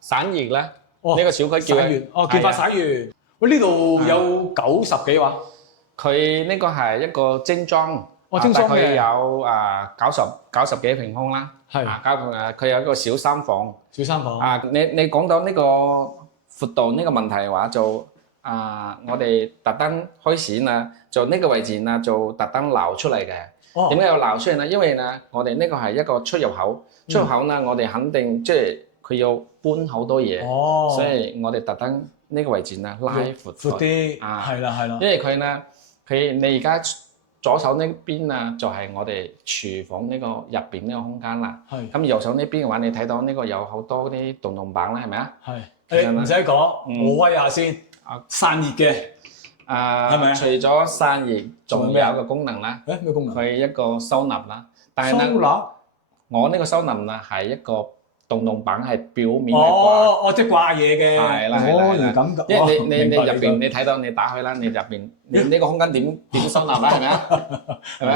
散熱咧，呢個小區叫散園哦，建發散園。喂，呢度有90幾話，佢呢個係一個精裝，精裝嘅佢有90幾平方啦，係佢有一個小三房。小三房你講到呢個闊度呢個問題嘅話，就我哋特登開始呢，就呢個位置呢，就特登撈出嚟嘅。點解要撈出嚟呢？因為呢，我哋呢個係一個出入口，出入口呢，我哋肯定即係佢要搬好多嘢，所以我哋特登呢個位置呢拉闊啲，係啦，因為佢呢，你而家左手呢邊啊，就係我哋廚房呢個入邊呢個空間啦。咁右手呢邊嘅話，你睇到呢個有好多啲洞洞板啦，係咪啊？係，唔使講，我威下先，散熱嘅，係咪？除咗散熱，仲有一個功能啦。咩功能？佢一個收納啦，但係呢，我呢個收納呢係一個洞洞板，係表面係掛，即係掛嘢嘅。係啦，因為你入邊你睇到你打開啦，你入邊你呢個空間點收納啦，係咪啊？係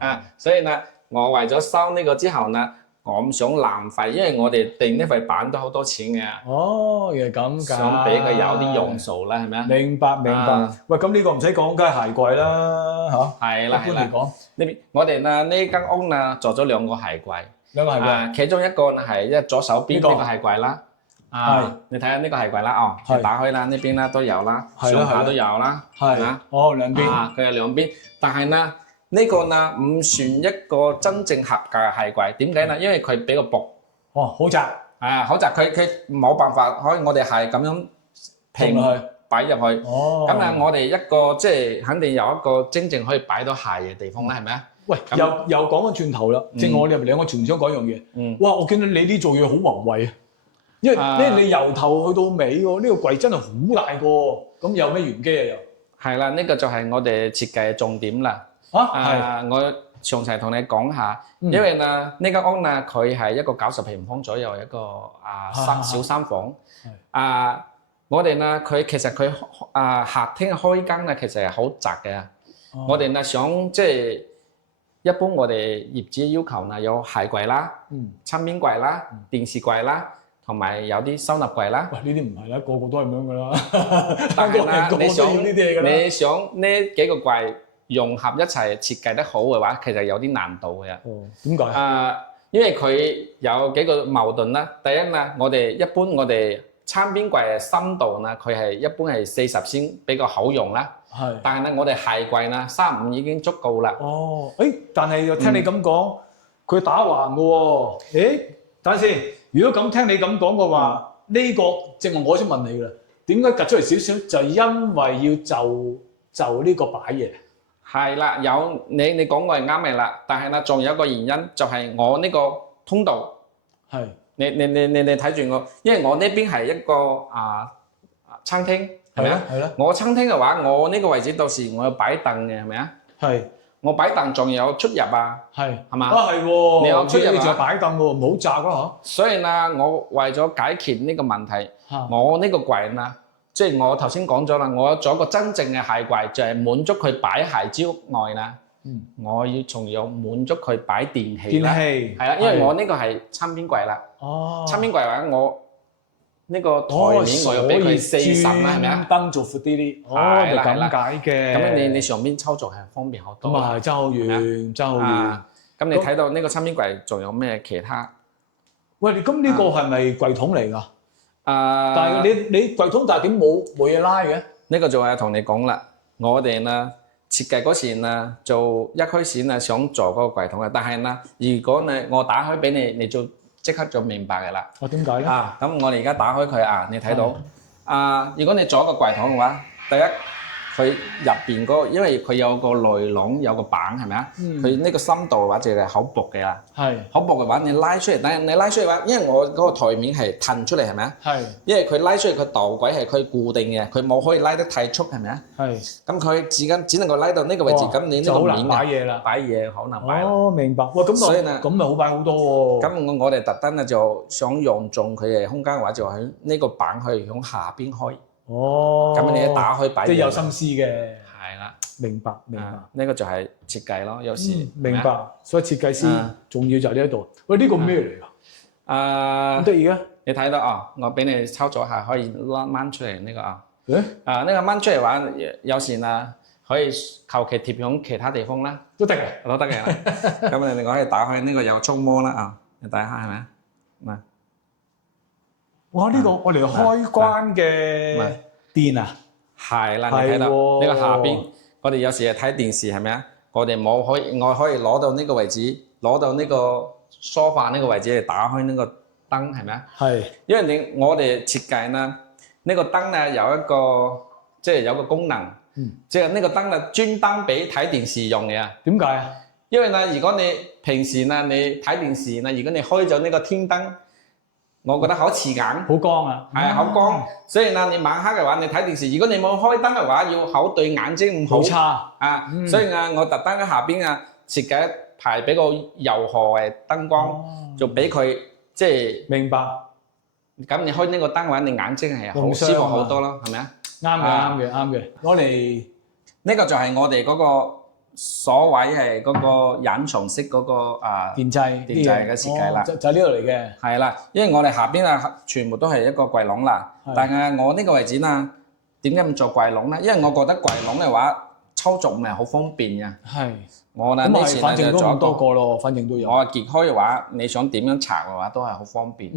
咪？所以呢，我為咗收呢個之後呢，我唔想浪費，因為我哋訂呢塊板都好多錢嘅。原來咁㗎。想俾佢有啲用數啦，係咪啊？明白。喂，咁呢個唔使講，梗係鞋櫃啦，嚇。係啦。一般嚟講，呢邊我哋呢間屋呢做咗兩個鞋櫃。兩個鞋櫃。其中一個呢係左手邊呢個鞋櫃啦。你睇下呢個鞋櫃啦，打開啦，呢邊啦都有啦，上下都有啦。係啊。兩邊。佢有兩邊，但係呢。呢個呢唔算一個真正合格嘅鞋櫃，點解呢？因為佢比較薄，好窄，好窄，佢冇辦法可以我哋係咁樣平去擺入去。咁啊，我哋一個即係肯定有一個真正可以擺到鞋嘅地方啦，係咪啊？喂，又講翻轉頭啦，正我哋兩個全想講一樣嘢。哇，我見到你呢做嘢好宏偉啊，因為你由頭去到尾喎，呢個櫃真係好大個，咁有咩玄機啊？又係啦，呢個就係我哋設計嘅重點啦。我詳細同你講下，因為呢間屋呢，佢係一個90平方左右一個小三房。我哋呢，其實佢客廳嘅開間呢，其實係好窄嘅。我哋呢想即係一般我哋業主要求呢有鞋櫃啦、餐邊櫃啦、電視櫃啦，同埋有啲收納櫃啦。喂，呢啲唔係啦，個個都係咁樣噶啦。但係呢，你想呢幾個櫃融合一齊設計得好嘅話，其實有啲難度嘅。點解？因為佢有幾個矛盾啦。第一呢，我哋餐邊櫃嘅深度呢，佢係一般係40先比較好用啦。但係呢，我哋鞋櫃呢35已經足夠啦。但係又聽你咁講，佢打橫嘅喎。等陣先。如果咁聽你咁講嘅話，呢個正係我想問你啦。點解趌出嚟少少？就因為要就呢個擺嘢。係啦，你講過係啱嘅啦，但係呢，仲有一個原因就係我呢個通道，你睇住我，因為我呢邊係一個餐廳，係咪啊？係啦。我餐廳嘅話，我呢個位置到時我要擺凳嘅，係咪啊？係。我擺凳仲有出入啊，係嘛？係喎。你有出入啊？你仲有擺凳喎，唔好窄啦嚇。所以呢，我為咗解決呢個問題，我呢個櫃呢。即係我頭先講咗啦，我做一個真正嘅鞋櫃，就係滿足佢擺鞋之外啦。我要仲有滿足佢擺電器啦。係啦，因為我呢個係餐邊櫃啦。餐邊櫃嘅話，我呢個台面我要俾佢40啦，係咪啊？燈做闊啲。就咁解嘅。咁你上邊操作係方便好多。咁啊係，爭好遠，爭好遠。咁你睇到呢個餐邊櫃仲有咩其他？喂，咁呢個係咪櫃桶嚟㗎？但係你櫃桶，但係點冇嘢拉嘅？呢個就係同你講啦，我哋呢設計嗰時呢，就一開始呢想做嗰個櫃桶嘅，但係呢，如果我打開俾你，你就即刻就明白嘅啦。點解咧？咁我哋而家打開佢你睇到如果你做一個櫃桶嘅話，第一佢入邊嗰個，因為佢有個內籠有個板係咪啊？佢呢個深度嘅話就係好薄嘅啦。係好薄嘅話，你拉出嚟，但係你拉出嚟嘅話，因為我嗰個台面係騰出嚟係咪啊？係。因為佢拉出嚟，佢導軌係佢固定嘅，佢冇可以拉得太速係咪啊？係。咁佢只能夠拉到呢個位置，咁你呢個面就好難擺嘢啦，擺嘢好難擺。明白。哇，咁所以呢，咁咪好擺好多喎。咁我哋特登呢就想用盡佢嘅空間嘅話，就喺呢個板可以響下邊開。咁你一打開擺，即係有心思嘅。係啦，明白。呢個就係設計咯，有時明白。所以設計師重要就係呢一度。喂，呢個咩嚟㗎？咁得意嘅。你睇到啊，我俾你操作下，可以掹出嚟呢個啊。誒呢個掹出嚟話，有時啊可以求其貼響其他地方啦，都得嘅。都得嘅。咁你可以打開呢個有觸摸啦啊，你睇下係咪？嗱，哇！呢個我哋開關嘅電啊，係啦，你睇到呢個下邊，我哋有時係睇電視係咪啊？我哋我可以攞到呢個位置，攞到呢個梳化呢個位置嚟打開呢個燈係咪啊？係，因為我哋設計呢個燈咧有一個即係有個功能，即係呢個燈咧專登俾睇電視用嘅啊。點解啊？因為呢，如果你平時呢你睇電視呢，如果你開咗呢個天燈，我覺得好刺眼，好光啊，係好光，所以呢你晚黑嘅話，你睇電視，如果你冇開燈嘅話，要好對眼睛唔好差啊。所以我特登喺下邊設計一排比較柔和嘅燈光，就俾佢即係明白。咁你開呢個燈嘅話，你眼睛係好舒服好多咯，係咪啊？啱嘅。攞嚟呢個就係我哋嗰個所謂係嗰個隱藏式嗰個電掣嘅設計啦。就係呢度嚟嘅。係啦，因為我哋下邊全部都係一個櫃籠啦。但係我呢個位置呢，點解唔做櫃籠呢？因為我覺得櫃籠嘅話操作唔係好方便嘅。係。我呢次反正都咁多個咯，反正都有。我揭開嘅話，你想點樣拆嘅話都係好方便。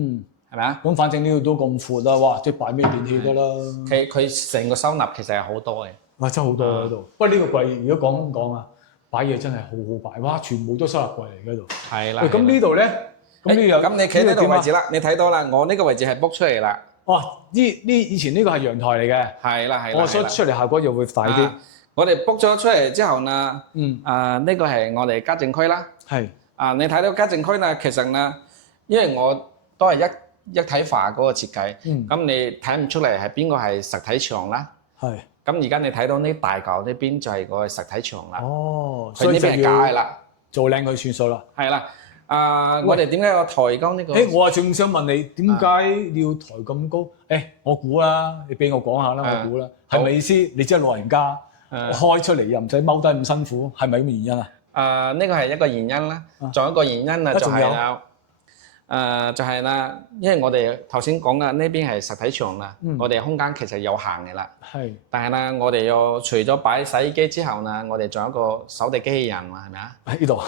係咪啊？咁反正呢度都咁闊啦，哇！即係擺咩電器得啦。佢成個收納其實係好多嘅。哇！真係好多喺度。不過呢個櫃如果講啊，擺嘢真係好好擺，哇！全部都收納櫃嚟嗰度。係啦。咁呢度咧？咁你企呢度位置啦，你睇到啦，我呢個位置係 book 出嚟啦。哇！以前呢個係陽台嚟嘅。係啦。我所出嚟效果就會大啲。我哋 book 咗出嚟之後呢，呢個係我哋家政區啦。係。你睇到家政區呢，其實呢，因為我都係一體化嗰個設計，咁你睇唔出嚟係邊個係實體牆啦？係。咁而家你睇到呢大嚿呢邊就係個實體牆啦。哦，佢呢邊係假嘅啦，做靚佢算數啦。係啦。我哋點解要抬高呢個？我仲想問你點解要抬咁高？我估啦，你俾我講下啦，我估啦，係咪意思你即係老人家開出嚟又唔使踎低咁辛苦，係咪咁嘅原因啊？呢個係一個原因啦，仲有一個原因啊，就係就係啦，因為我哋頭先講嘅呢邊係實體牆啦，我哋空間其實有限嘅啦。係。但係呢，我哋又除咗擺洗衣機之後呢，我哋仲有一個掃地機器人嘛，係咪啊？喺呢度，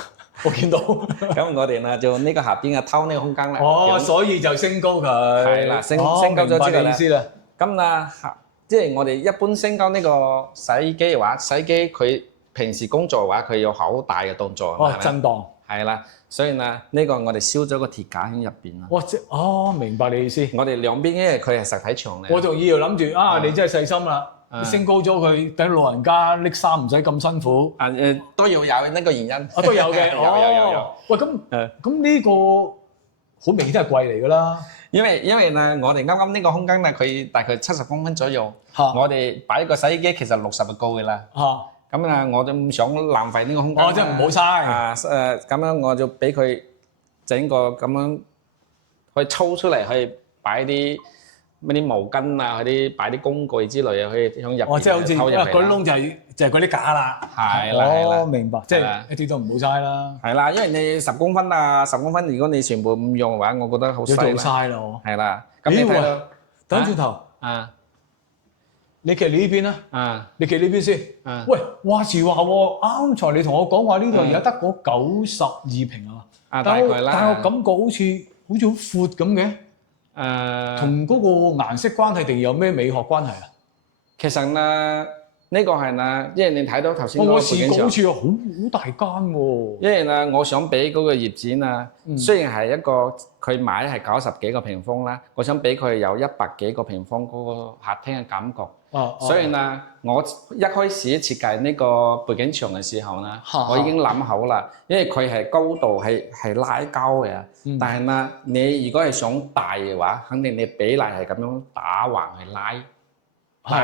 我見到。咁我哋呢就呢個下邊偷呢個空間啦。哦，所以就升高佢。係啦，升高咗之後咧。明白你意思啦。咁啊，即係我哋一般升高呢個洗衣機嘅話，洗衣機佢平時工作嘅話，佢有好大嘅動作。哦，震盪。係啦。所以呢，呢個我哋燒咗個鐵架喺入邊啦。哇！明白你意思。我哋兩邊因為佢係實體牆嚟。我仲以為諗住你真係細心啦，升高咗佢，等老人家拎衫唔使咁辛苦。都要有呢個原因。都有嘅。有。喂，咁呢個好明顯都係貴嚟㗎啦。因為呢，我哋啱啱呢個空間呢，佢大概70公分左右。我哋擺個洗衣機其實60就夠㗎啦。咁啊，我就唔想浪費呢個空間。即係唔好嘥。咁樣我就俾佢整個咁樣，可以抽出嚟，可以擺啲乜啲毛巾啊，嗰啲擺啲工具之類啊，可以響入邊。即係好似嗰窿就係嗰啲架啦。係啦。明白。即係一啲都唔好嘥啦。係啦，因為你10公分啊，10公分，如果你全部唔用嘅話，我覺得好嘥咯。係啦。咁你睇到？等轉頭。你企呢邊啦，你企呢邊先。喂，話時話喎，啱才你同我講話呢度而家得嗰92平啊嘛。但係我感覺好似好闊咁嘅。同嗰個顏色關係定有咩美學關係啊？其實呢個係因為你睇到頭先嗰個背景牆，我試過好似好大間喎。因為我想俾嗰個業主雖然係一個佢買係90幾個平方啦，我想俾佢有100幾個平方嗰個客廳嘅感覺。所以我一開始設計呢個背景牆嘅時候我已經諗好啦，因為佢係高度係拉高嘅，但係你如果係想大嘅話，肯定你比例係咁樣打橫去拉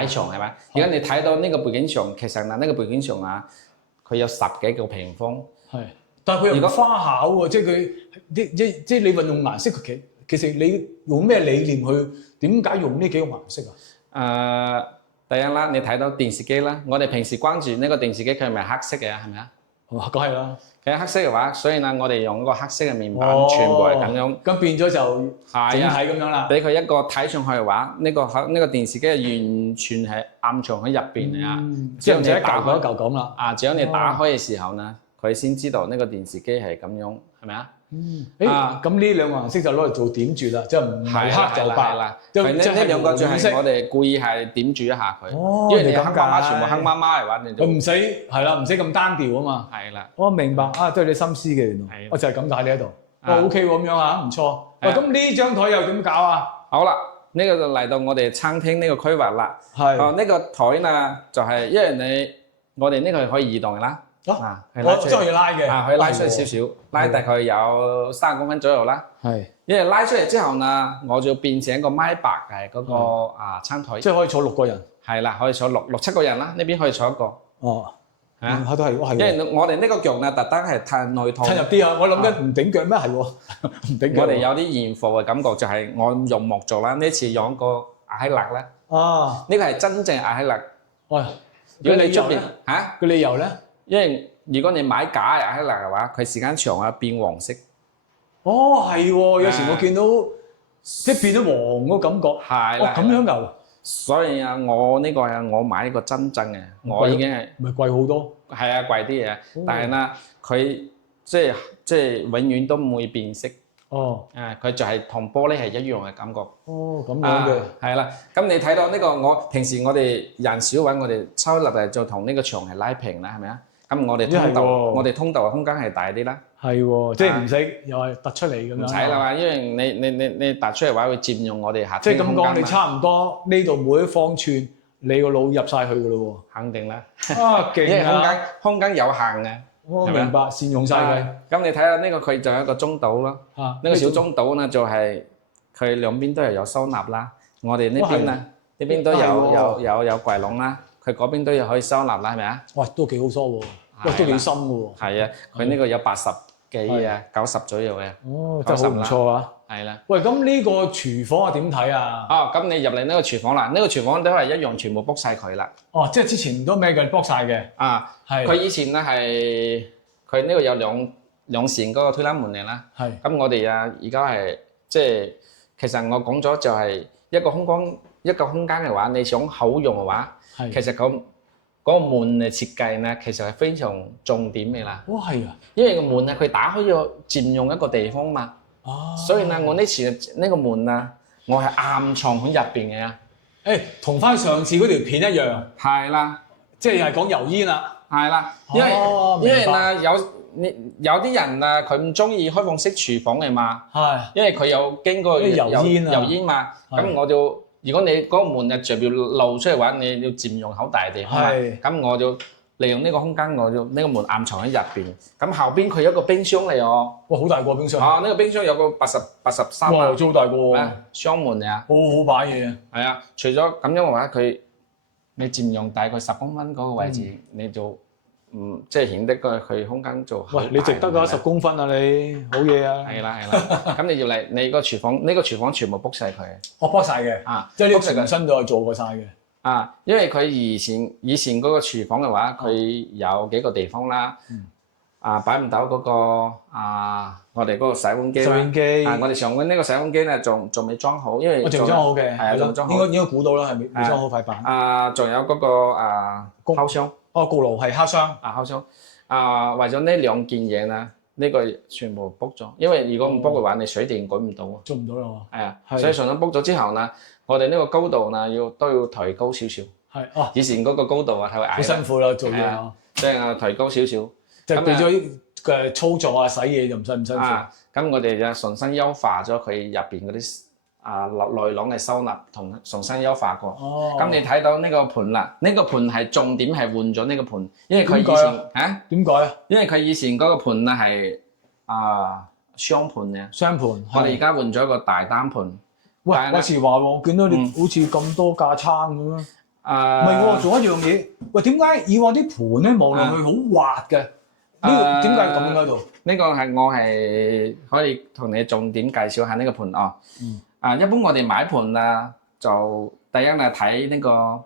牆係咪？而家你睇到呢個背景牆，其實呢個背景牆佢有10幾個平方，但係佢又花巧喎，即係佢即係你運用顏色，其實你用咩理念去點解用呢幾個顏色啊？第一啦，你睇到電視機啦，我哋平時關住呢個電視機，佢係咪黑色嘅？係咪啊？梗係啦。佢係黑色嘅話，所以呢，我哋用一個黑色嘅面板，全部係咁樣。咁變咗就整體咁樣啦。俾佢一個睇上去嘅話，呢個電視機係完全係暗藏喺入邊嚟啊！即係唔使一嚿一嚿咁啦。啊，只有你打開嘅時候呢，佢先知道呢個電視機係咁樣，係咪啊？咁呢兩個顏色就攞嚟做點綴啦，即係唔係黑就白啦。呢兩個就係我哋故意係點綴一下佢，因為你黑媽媽全部黑媽媽嘅話，你就唔使係啦，唔使咁單調啊嘛。係啦，我明白啊，都係你心思嘅原來。我就係咁解呢一度。OK 喎，咁樣啊，唔錯。喂，咁呢張台又點搞啊？好啦，呢個就嚟到我哋餐廳呢個區域啦。係。呢個台呢就係因為我哋呢個係可以移動嘅啦。我中意拉嘅，可以拉出嚟少少，拉大概有30公分左右啦。係，因為拉出嚟之後呢，我就變成一個米八嘅嗰個餐台，即係可以坐6個人。係啦，可以坐六七個人啦，呢邊可以坐一個。哦，嚇都係，因為我哋呢個腳呢，特登係褪內套。褪入啲啊！我諗緊唔頂腳咩？係喎，唔頂腳。我哋有啲現貨嘅感覺，就係我用木做啦，呢次用個亞希勒咧。呢個係真正亞希勒。喂，如果你出邊個理由咧？因為如果你買假亞希勒嘅話，佢時間長啊變黃色。哦，係喎，有時我見到即係變咗黃嗰感覺。係啦。咁樣㗎。所以啊，我呢個係我買一個真正嘅，我已經係咪貴好多。係啊，貴啲嘢，但係咧佢即係永遠都唔會變色。哦。佢就係同玻璃係一樣嘅感覺。哦，咁樣嘅。係啦，咁你睇到呢個平時我哋人少揾我哋抽入嚟就同呢個牆係拉平啦，係咪啊？咁我哋通道嘅空間係大啲啦。係喎，即係唔使又係突出嚟咁樣。唔使啦嘛，因為你突出嚟嘅話會佔用我哋客廳空間。即係咁講，你差唔多呢度每一方寸，你個腦入晒去㗎咯喎。肯定啦。啊，勁啊！因為空間有限嘅。我明白，善用晒佢。咁你睇下呢個佢就係一個中島咯。呢個小中島呢就係佢兩邊都有收納啦。我哋呢邊呢邊都有櫃籠啦。佢嗰邊都有可以收納啦，係咪啊？哇，都幾好疏喎！哇，都幾深嘅喎。係啊，佢呢個有80幾啊，90左右嘅。哦，真係好唔錯啊！係啦。喂，咁呢個廚房啊點睇啊？哦，咁你入嚟呢個廚房啦，呢個廚房都係一樣，全部 book 晒佢啦。哦，即係之前都咩嘅 book 晒嘅。啊，係。佢以前咧係佢呢個有兩扇嗰個推拉門嚟啦。係。咁我哋啊，而家係即係其實我講咗就係一個空間嘅話，你想好用嘅話。其實嗰個門嘅設計呢，其實係非常重點嘅啦。哇，係啊！因為個門呢，佢打開咗佔用一個地方嘛。哦。所以呢，我呢次呢個門啊，我係暗藏喺入邊嘅。誒，同翻上次嗰條片一樣。係啦。即係講油煙啦。係啦。因為啊，有啲人啊，佢唔中意開放式廚房嘅嘛。係。因為佢有經過油煙嘛。咁我就。如果你嗰個門啊隨便露出嚟嘅話，你要佔用好大嘅地方嘛。咁我就利用呢個空間，我就呢個門暗藏喺入邊。咁後邊佢有一個冰箱嚟哦。哇，好大個冰箱。啊，呢個冰箱有個83啊。哇，超大個喎。雙門啊。好好擺嘢啊。係啊，除咗咁樣嘅話，你佔用大概10公分嗰個位置，你就即係顯得佢空間做。喂，你值得㗎10公分啊你，好嘢啊！係啦。咁你要嚟你個廚房，呢個廚房全部 book 晒佢。我 book 晒嘅。啊，即係呢個成身都係做過晒嘅。啊，因為佢以前嗰個廚房嘅話，佢有幾個地方啦。啊，擺唔到嗰個我哋嗰個洗碗機啦。洗碗機。啊，我哋上碗呢個洗碗機咧，仲未裝好，因為我仲裝好嘅。係啊，仲裝好。應該估到啦，係未裝好塊板。啊，仲有嗰個烤箱。哦，焗爐係烤箱。啊，烤箱。為咗呢兩件嘢啦，呢個全部 book 咗。因為如果唔 book 嘅話，你水電管唔到啊。做唔到啦嘛。係啊，所以上咗 book 咗之後呢，我哋呢個高度呢都要提高少少。係。哦。以前嗰個高度啊，太矮。好辛苦啦，做嘢。即係提高少少。即係變咗嘅操作啊，洗嘢就唔辛苦。咁我哋就重新優化咗佢入邊嗰啲。內籠嘅收納同重新優化過。哦。咁你睇到呢個盤啦，呢個盤係重點係換咗呢個盤，因為佢以前點解啊？因為佢以前嗰個盤咧係雙盤嘅。雙盤。我哋而家換咗一個大單盤。喂，嗰時話喎，我見到你好似咁多架撐咁樣。唔係喎，仲有一樣嘢。喂，點解以往啲盤咧望落去好滑嘅？呢個點解咁喺度？呢個係我係可以同你重點介紹下呢個盤哦。一般我哋買盤啊，就第一係睇呢個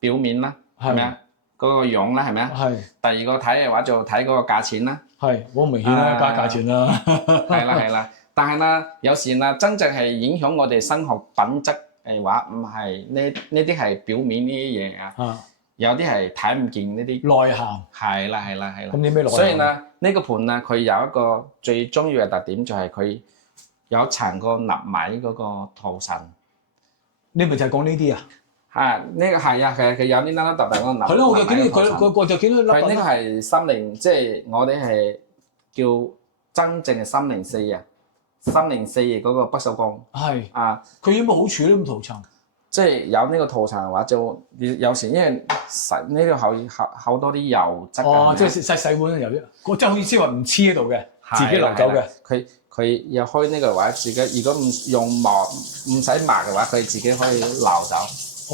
表面啦，係咪啊？嗰個樣啦，係咪啊？係第二個睇嘅話就睇嗰個價錢啦。係，好明顯啦，加價錢啦。係啦係啦，但係啦，有時啦，真正係影響我哋生活品質嘅話，唔係呢啲係表面呢啲嘢啊，有啲係睇唔見呢啲內涵。係啦係啦係啦。咁啲咩內涵？所以咧，呢個盤啊，佢有一個最重要嘅特點就係佢有層個納米嗰個塗層。你咪就係講呢啲啊？呢個係啊，佢有啲粒粒突突嗰個納米。係咯，我就見到佢就見到粒粒。佢呢個係304，即係我哋係叫真正嘅304啊，304嗰個不鏽鋼。係啊，佢有冇好處咧？咁塗層？即係有呢個塗層嘅話，就有時因為實呢度好多啲油質。哦，即係細碗油啫，即係好意思話唔黐喺度嘅，自己流走嘅。佢又開呢個話，自己如果唔用磨唔使抹嘅話，佢自己可以流走。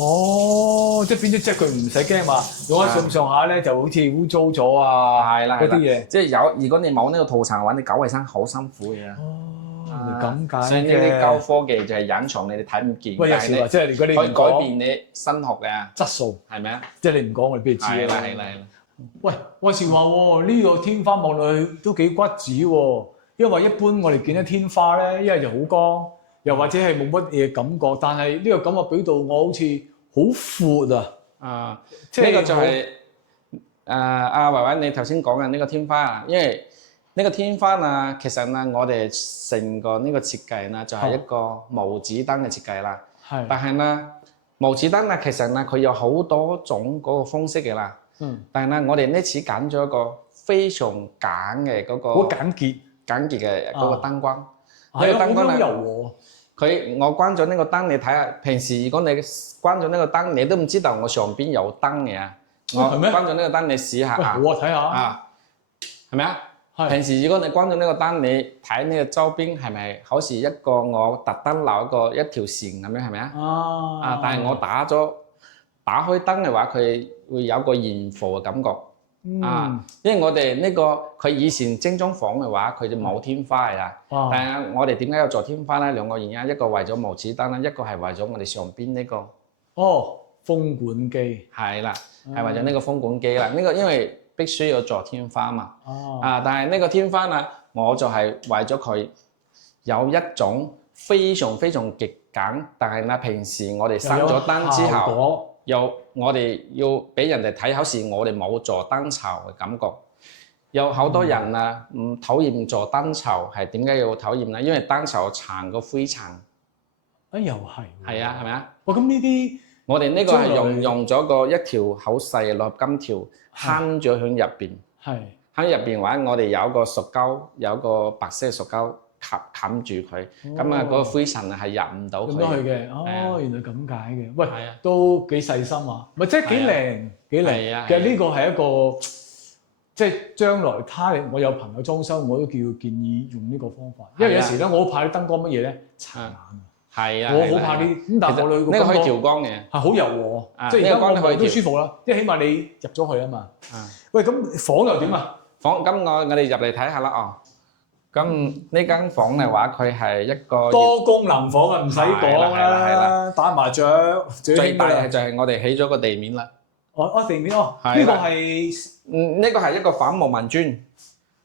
哦，即係變咗，即係佢唔使驚話用咗上下咧，就好似污糟咗啊！係啦，嗰啲嘢。即係有，如果你冇呢個塗層嘅話，你搞衞生好辛苦嘅。哦，咁解嘅。所以呢啲高科技就係隱藏你哋睇唔見。喂，有時話即係如果你可以改變你生學嘅質素，係咪啊？即係你唔講，我哋邊度知啊？係啦係啦。喂，話時話喎，呢個天花望落去都幾骨子喎。因為一般我哋見到天花咧，一係就好光，又或者係冇乜嘢感覺，但係呢個感覺俾到我好似好闊啊！即係呢個就係阿維維你頭先講嘅呢個天花啊，因為呢個天花啊，其實啊，我哋成個呢個設計啦，就係一個無紙燈嘅設計啦。係。但係咧，無紙燈啊，其實啊，佢有好多種嗰個方式嘅啦。嗯。但係咧，我哋呢次揀咗一個非常簡嘅嗰個。好簡潔嘅嗰個燈光，呢個燈光咧，我關咗呢個燈，你睇下，平時如果你關咗呢個燈，你都唔知道我上邊有燈嘅。我關咗呢個燈，你試下啊。我睇下啊，係咪啊？平時如果你關咗呢個燈，你睇呢個周邊係咪好似一個我特登留一條線咁樣，係咪啊？啊，但係我打開燈嘅話，佢會有個現貨嘅感覺。因為我哋呢個佢以前精裝房嘅話，佢就冇天花嘅啦。但係我哋點解要做天花咧？兩個原因，一個為咗無紙燈啦，一個係為咗我哋上邊呢個風管機。係啦，係為咗呢個風管機啦。呢個因為必須要做天花嘛。但係呢個天花啊，我就係為咗佢有一種非常非常極簡，但係咧平時我哋閂咗燈之後。我哋要俾人哋睇，好似我哋冇做燈槽嘅感覺。有好多人啊，唔討厭做燈槽，係點解要討厭咧？因為燈槽殘個灰塵。又係。係啊，係咪啊？哇！咁呢啲我哋呢個係用咗一條好細嘅六合金條，慳咗喺入邊。係。喺入邊話，我哋有個塑膠，有個白色嘅塑膠冚住佢，咁啊嗰個灰塵係入唔到佢。咁都係嘅，原來咁解嘅。喂，都幾細心啊！咪即係幾靚幾靚。其實呢個係一個即係將來我有朋友裝修，我都建議用呢個方法。因為有時咧，我好怕啲燈光乜嘢咧殘眼。係啊，我好怕呢啲。咁但係我呢個可以調光嘅，係好柔和，即係而家我哋都舒服啦。即係起碼你入咗去啊嘛。喂，咁房又點啊？房咁我哋入嚟睇下啦哦。咁呢間房嘅話，佢係一個多功能房啊，唔使講啦，打麻雀最大嘅就係我哋起咗個地面啦。地面呢個係呢個係一個反毛紋磚。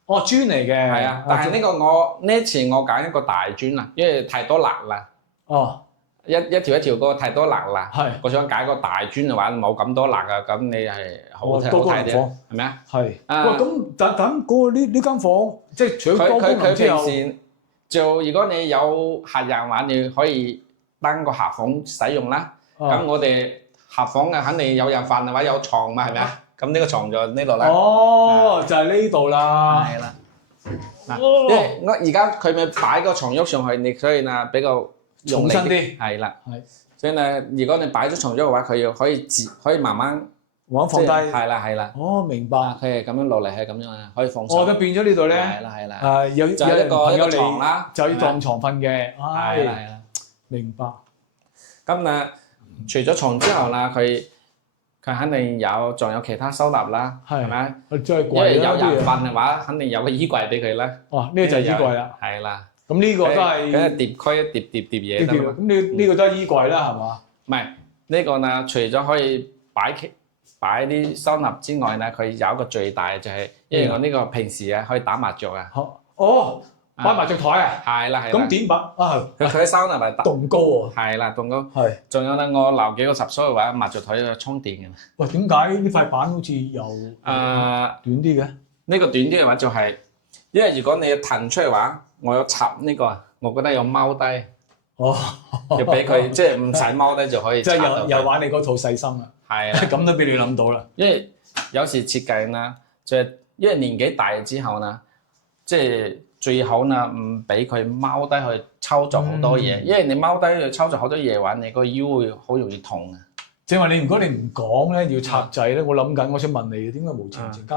磚嚟嘅。係啊，但係呢個呢次我揀一個大磚啦，因為太多罅啦。一條一條嗰個太多罅啦。係。我想揀個大磚嘅話，冇咁多罅啊，咁你係好睇啲，係咪啊？係。喂，咁等嗰個呢間房，即係除咗多功能之後，佢平時就如果你有客人話，你可以當個客房使用啦。咁我哋客房啊，肯定有人瞓嘅話有床嘛，係咪啊？咁呢個床就呢度啦。就係呢度啦。係啦。因為我而家佢咪擺個床褥上去，你所以呢比較重身啲。係啦。係。所以呢，如果你擺咗床褥嘅話，佢又可以慢慢放低。係啦係啦。明白。佢係咁樣落嚟係咁樣啊，可以放鬆。咁變咗呢度咧。係啦係啦。有一個床啦，就要當床瞓嘅。係啦係啦。明白。咁啊，除咗床之後啦，佢肯定仲有其他收納啦，係咪？因為有人瞓嘅話，肯定有個衣櫃俾佢啦。呢個就係衣櫃啦。係啦。咁呢個都係。咁疊區一疊嘢得。咁呢個都係衣櫃啦，係嘛？唔係呢個呢，除咗可以擺擺啲收納之外咧，佢有一個最大嘅就係，因為我呢個平時啊可以打麻雀啊。哦，擺麻雀台啊？係啦係啦。咁點擺啊？佢啲收納咪棟高喎。係啦，棟高。係。仲有咧，我留幾個十蘇嘅話，麻雀台要充電嘅。喂，點解呢塊板好似又短啲嘅？呢個短啲嘅話就係，因為如果你要騰出嚟嘅話，我有插呢個啊，我覺得要踎低。哦。要俾佢即係唔使踎低就可以。即係又玩你嗰套細心啦。係啊。咁都俾你諗到啦。因為有時設計啦，就係因為年紀大之後啦，即係最好啦，唔俾佢踎低去操作好多嘢，因為你踎低去操作好多嘢嘅話，你個腰會好容易痛啊。即係話如果你唔講咧，要插掣咧，我諗緊，我想問你，點解無前間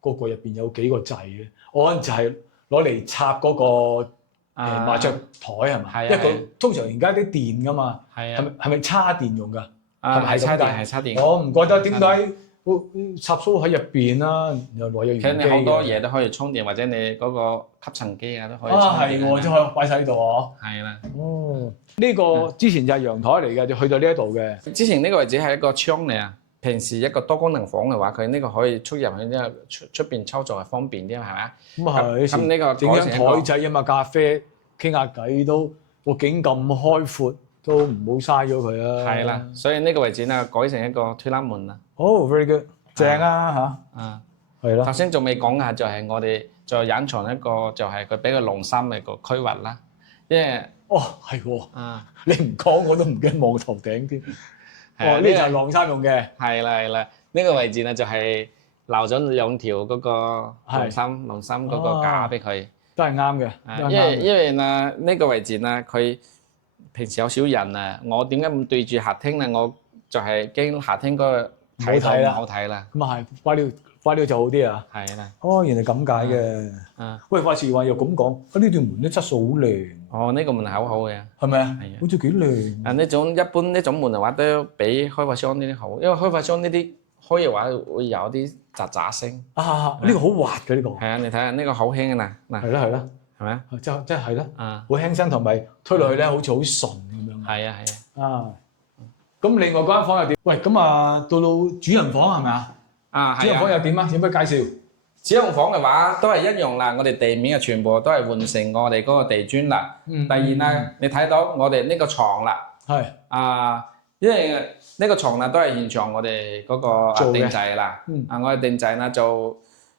個入邊有幾個掣嘅？我可能就係攞嚟插嗰個麻雀台係嘛？因為佢通常而家啲電㗎嘛，係咪叉電用㗎？係叉電，係叉電。我唔覺得點解插蘇喺入邊啦，又內有原機。其實你好多嘢都可以充電，或者你嗰個吸塵機啊都可以充電。係喎，即係可以擺晒呢度哦。係啦。哦，呢個之前就係陽台嚟嘅，就去到呢一度嘅。之前呢個位置係一個窗嚟啊。平時一個多功能房嘅話，佢呢個可以出入去，因為出邊操作係方便啲，係咪啊？咁係。咁呢個整張台仔啊嘛，咖啡傾下偈都個景咁開闊。都唔好嘥咗佢啊！係啦，所以呢個位置咧改成一個推拉門啦。哦 very good，正啊嚇！係咯。頭先仲未講下，就係我哋再隱藏一個，就係佢比較龍心嘅個區域啦。因為係喎，你唔講我都唔驚望頭頂添。呢就係晾衫用嘅。係啦係啦，呢個位置咧就係留咗兩條嗰個龍心嗰個架俾佢。都係啱嘅。因為呢個位置咧佢。平時有少人啊，我點解唔對住客廳咧？我就係驚客廳嗰個睇頭唔好睇啦。咁啊係，花料就好啲啊。係啦。哦，原來咁解嘅。喂，話時話又咁講，呢段門啲質素好靚。哦，呢個門係好好嘅。係咪啊？係啊。好似幾靚。呢種一般呢種門嘅話都比開發商呢啲好，因為開發商呢啲開嘅話會有啲喳喳聲。呢個好滑嘅呢個。係啊，你睇下呢個好輕嘅嗱。係啦係啦。係咪啊？即係咯，好輕身同埋推落去咧，好似好順咁樣。係啊係啊。咁另外嗰間房又點？喂，咁到主人房係咪啊？主人房又點啊？有咩介紹？主人房嘅話都係一樣啦，我哋地面嘅全部都係換成我哋嗰個地磚啦。第二咧，你睇到我哋呢個床啦。係。因為呢個床啦都係現場我哋嗰個定製啦。我哋定製啦就，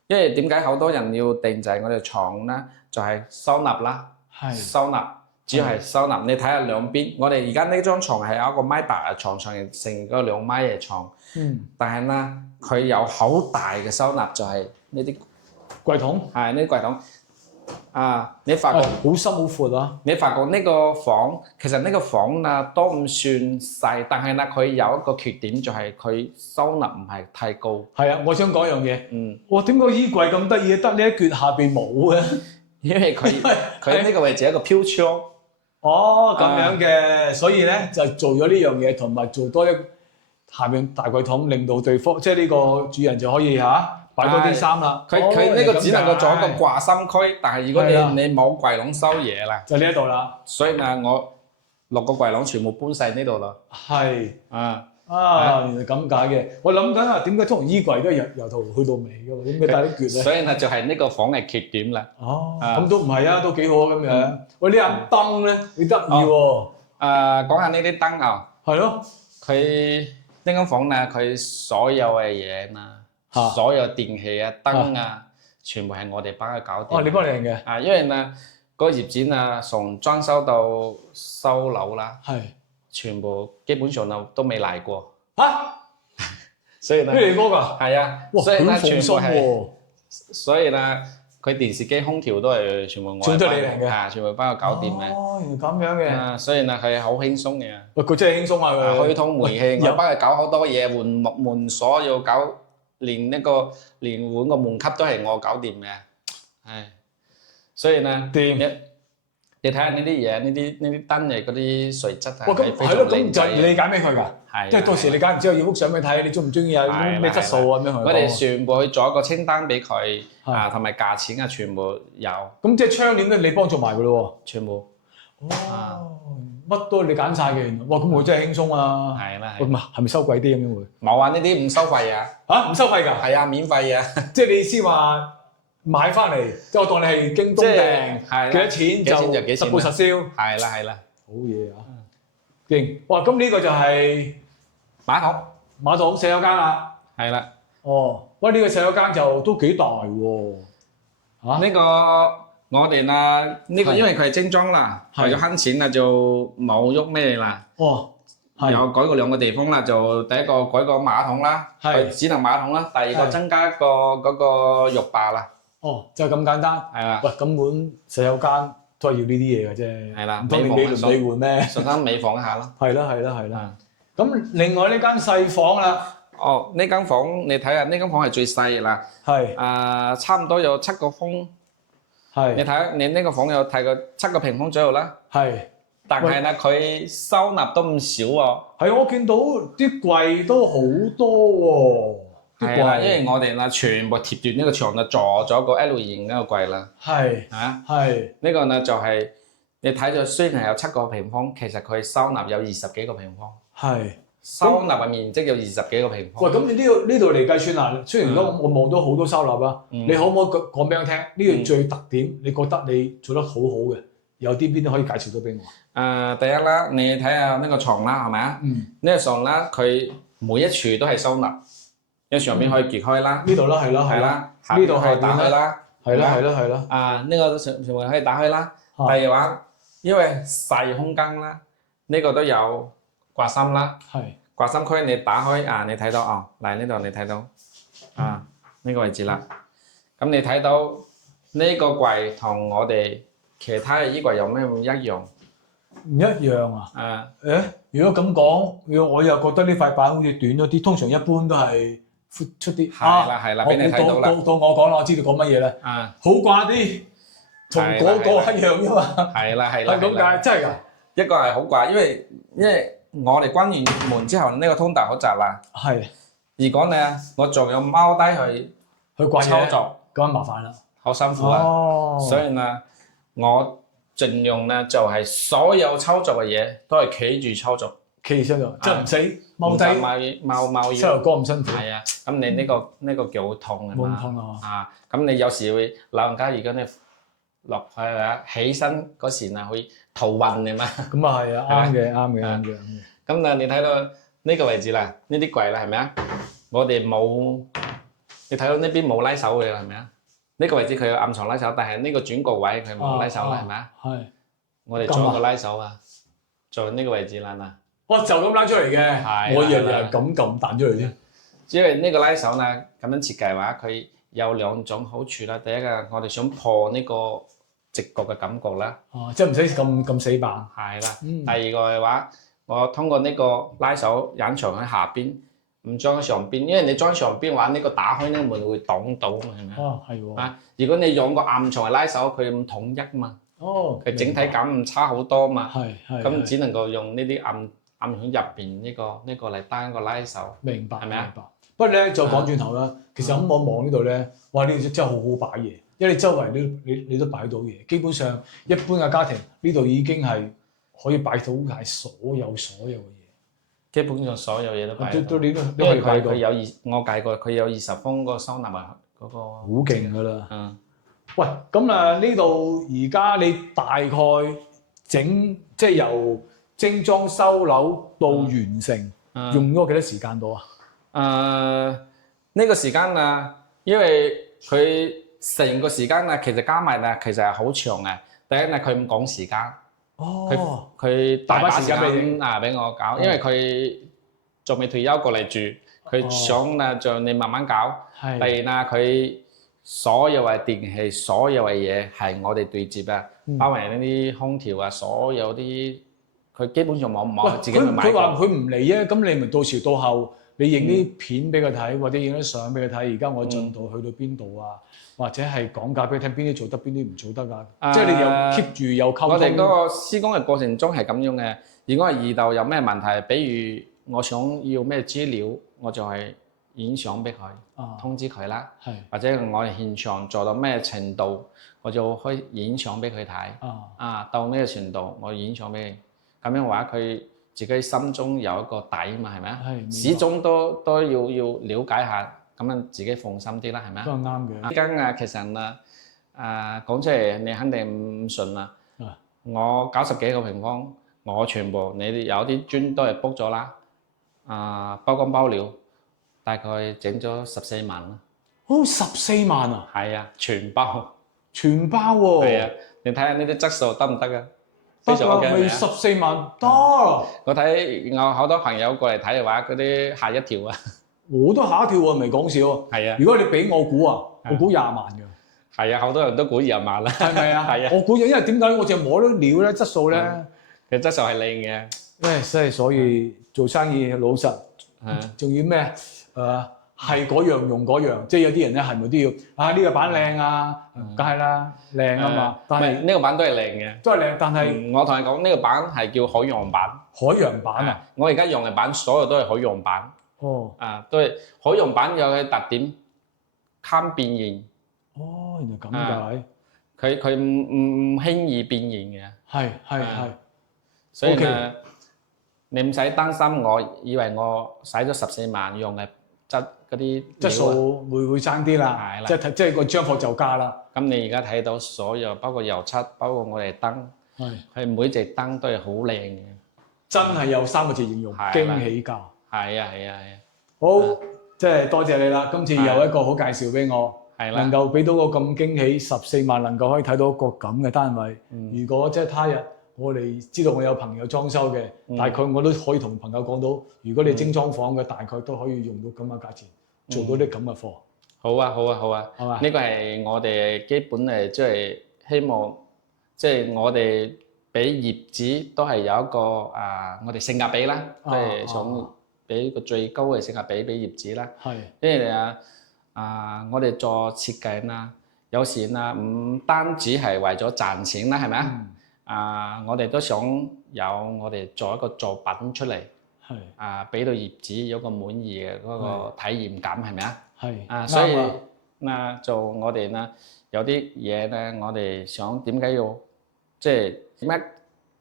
因為點解好多人要定製我哋床咧？就係收納啦，收納主要係收納。你睇下兩邊，我哋而家呢張床係有一個米八嘅床，成個2米嘅床。但係咧，佢有好大嘅收納，就係呢啲櫃桶。係呢啲櫃桶。你發覺好深好闊啊！你發覺呢個房其實呢個房啊都唔算細，但係咧佢有一個缺點就係佢收納唔係太高。係啊，我想講一樣嘢。哇，點解衣櫃咁得意，得呢一橛下邊冇嘅？因為佢呢個位置係一個飄窗。哦，咁樣嘅，所以咧就做咗呢樣嘢，同埋做多一下面大櫃桶，令到對方即係呢個主人就可以擺多啲衫啦。佢呢個只能夠做一個掛心區，但係如果你冇櫃籠收嘢啦，就呢一度啦。所以咧，我6個櫃籠全部搬晒呢度啦。係原來咁解嘅。我諗緊點解通常衣櫃都係由頭去到尾嘅喎？點解帶啲橛咧？所以咧就係呢個房嘅缺點啦。咁都唔係啊，都幾好咁樣。喂，呢盞燈咧幾得意喎。講下呢啲燈啊。係咯。佢呢間房咧，佢所有嘅嘢啦，所有電器啊、燈啊，全部係我哋幫佢搞掂。你幫你訂嘅。因為咧嗰個業主啊，從裝修到收樓啦。係。全部基本上都未嚟過所以咧咩嚟過㗎？係啊，所以咧全部係，所以咧佢電視機、空調都係全部我幫佢，全部幫我搞掂嘅。哦，原來咁樣嘅。所以咧佢係好輕鬆嘅。喂，佢真係輕鬆啊！開通煤氣，我幫佢搞好多嘢，換木門鎖要搞，連換個門級都係我搞掂嘅。係，所以咧掂。你睇下呢啲嘢，呢啲燈嘅嗰啲垂質係非常靚仔。咁就你揀俾佢㗎？係。即係到時你揀唔之後要幅相俾佢睇，你中唔中意啊？咩質素啊？咁樣我哋全部去做一個清單俾佢，同埋價錢啊，全部有。咁即係窗簾咧，你幫做埋㗎咯喎？全部。哦，乜都你揀晒嘅原來，哇！咁我真係輕鬆啊！係啦，喂，唔係係咪收貴啲咁樣會？冇啊，呢啲唔收費啊，嚇唔收費㗎？係啊，免費啊，即係你意思話買翻嚟，即係我當你係京東訂，係幾多錢就實報實銷。係啦係啦，好嘢啊！勁！哇！咁呢個就係馬桶洗手間啦。係啦。哦，喂！呢個洗手間就都幾大喎。呢個我哋啊，呢個因為佢係精裝啦，為咗慳錢啦，就冇喐咩啦。哦，有改過2個地方啦，就第一個改個馬桶啦，係智能馬桶啦，第二個增加一個嗰個浴霸啦。哦，就咁簡單。係啦。喂，根本洗手間都係要呢啲嘢嘅啫。係啦，唔通你唔理換咩？順便美房一下咯。係啦。咁另外呢間細房啦。哦，呢間房你睇下，呢間房係最細啦。係。差唔多有7個風。係。你睇下，你呢個房有大概7個平方左右啦。係。但係咧，佢收納都唔少喎。係，我見到啲櫃都好多喎。係啦，因為我哋啦全部貼住呢個牆就做咗個 L 型嗰個櫃啦。係。係。呢個呢就係你睇咗，雖然係有7個平方，其實佢收納有20幾個平方。係。收納嘅面積有20幾個平方。喂，咁你呢度嚟計算啊？雖然而家我望到好多收納啊，你可唔可以講俾我聽？呢個最特點，你覺得你做得好好嘅，有啲邊啲可以介紹到俾我？第一啦，你睇下呢個床啦，係咪啊？呢個床啦，佢每一處都係收納，因為上面可以揭開啦。呢度啦，係啦，呢度可以打開啦。係啦。呢個上面可以打開啦。第二話，因為細空間啦，呢個都有掛衫啦。係。掛衫區你打開你睇到哦，嚟呢度你睇到呢個位置啦。咁你睇到呢個櫃同我哋其他嘅衣櫃有咩唔一樣？唔一樣啊？如果咁講，我又覺得呢塊板好似短咗啲，通常一般都係闊出啲。係啦，俾你睇到啦。到我講啦，我知道講乜嘢啦。好掛啲，同嗰個一樣啫嘛。係啦。係咁解，真係㗎。一個係好掛，因為我哋關完門之後，呢個通道好窄啦。係。如果呢，我仲要踎低去操作，咁麻煩啦，好辛苦啊。所以呢，我盡量呢就係所有操作嘅嘢都係企住操作，企住操作，即係唔使踎低踎膝頭哥咁辛苦。係啊，咁你呢個腳會痛啊嘛。冇咁痛啊。咁你有時會老人家，如果你落去起身嗰時啊，會頭暈啊嘛。咁啊係啊，啱嘅。咁你睇到呢個位置啦，呢啲櫃啦，係咪啊？我哋冇，你睇到呢邊冇拉手嘅係咪啊？呢個位置佢有暗藏拉手，但係呢個轉角位佢冇拉手啦，係咪啊？係。我哋裝個拉手啊，做呢個位置啦嗱。哇！就咁拉出嚟嘅，我以為係咁彈出嚟啫。因為呢個拉手呢，咁樣設計嘅話，佢有2種好處啦。第一個，我哋想破呢個直角嘅感覺啦。哦，即係唔使咁死板。係啦。第二個嘅話，我通過呢個拉手隱藏喺下邊。唔裝喺上邊，因為你裝喺上邊嘅話，呢個打開呢個門會擋到，係咪？哦，係喎。如果你用個暗藏嚟拉手，佢咁統一嘛。哦。佢整體感唔差好多嘛。係。咁只能夠用呢啲暗喺入邊呢個嚟單個拉手。明白。係咪啊？明白。不過咧，再講轉頭啦，其實咁我望呢度咧，哇！呢度真係好好擺嘢，因為你周圍你都擺到嘢，基本上一般嘅家庭呢度已經係可以擺到係所有嘅嘢。基本上所有嘢都擺到，因為佢有我計過，佢有20風嗰個收納啊，嗰個好勁㗎啦。喂，咁呢度而家你大概即係由精裝收樓到完成，用咗幾多時間到啊？呢個時間啊，因為佢成個時間啊，其實加埋啊，其實係好長嘅。第一呢，佢唔講時間。佢大把時間俾我搞，因為佢仲未退休過嚟住，佢想啦就你慢慢搞。第二啦，佢所有嘅電器、所有嘅嘢係我哋對接啊，包括呢啲空調啊，所有啲佢基本上冇自己去買。佢話佢唔嚟啊，咁你咪到時到後你影啲片俾佢睇，或者影啲相俾佢睇。而家我進度去到邊度啊？或者係講解俾佢聽邊啲做得，邊啲唔做得㗎？即係你有 keep 住有溝通。我哋嗰個施工嘅過程中係咁樣嘅。如果係遇到有咩問題，比如我想要咩資料，我就係影相俾佢，通知佢啦。係。或者我哋現場做到咩程度，我就可以影相俾佢睇。到呢個程度，我影相俾佢。咁樣話佢自己心中有一個底嘛，係咪啊？係始終都要了解下，咁樣自己放心啲啦，係咪啊？都係啱嘅。依家其實講出嚟你肯定唔信啦。我90幾個平方，我全部你有啲磚都係 book 咗啦，包工包料，大概整咗14萬啦。哦，14萬啊！係啊，全包。全包喎。係啊，你睇下呢啲質素得唔得啊？得非常 OK 咪係咪啊14萬得。我睇我好多朋友過嚟睇嘅話，嗰啲嚇一跳啊！我都嚇一跳喎，唔係講笑。係啊，如果你俾我估啊，我估20萬㗎。係啊，好多人都估20萬啦。係咪啊？係啊，我估因為點解我淨係摸到料咧，質素咧，其實質素係靚嘅。真係所以做生意老實，仲要咩？係嗰樣用嗰樣，即係有啲人咧係咪都要呢個板靚啊？梗係啦，靚啊嘛。但係呢個板都係靚嘅，都係靚，但係我同你講呢個板係叫海洋板。海洋版啊！我而家用嘅板所有都係海洋板。哦。都係海洋板有嘅特點，襟變形。哦，原來咁解。佢唔輕易變形嘅。係。所以呢，你唔使擔心，我以為我使咗14萬用嘅嗰啲質素會爭啲啦。係啦，即係個張貨就價啦。咁你而家睇到所有包括油漆，包括我哋燈，佢每隻燈都係好靚嘅。真係有3個字形容，驚喜價。係啊。好，即係多謝你啦！今次有一個好介紹俾我，能夠俾到個咁驚喜14萬，能夠可以睇到一個咁嘅單位。如果即係他日我哋知道我有朋友裝修嘅，大概我都可以同朋友講到，如果你精裝房嘅，大概都可以用到咁嘅價錢，做到啲咁嘅貨。好啊，係嘛？呢個係我哋基本即係希望，即係我哋俾業主都係有一個我哋性價比啦，即係想俾個最高嘅性價比俾業主啦。係，因為我哋做設計啦，有時唔單止係為咗賺錢啦，係咪啊？我哋都想有我哋做一個作品出嚟，俾到業主有個滿意嘅嗰個體驗感，係咪啊？係。所以做我哋有啲嘢咧，我哋想點解要即係乜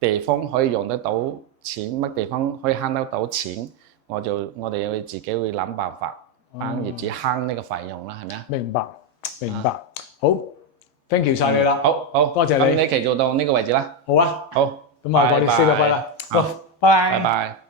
地方可以用得到錢，乜地方可以慳得到錢，我哋會自己會諗辦法幫業主慳呢個費用啦，係咪啊？明白。好。Thank you 晒你啦，好多謝你。咁呢期做到呢個位置啦。好啊，好，咁我哋4個拜啦。好，拜拜。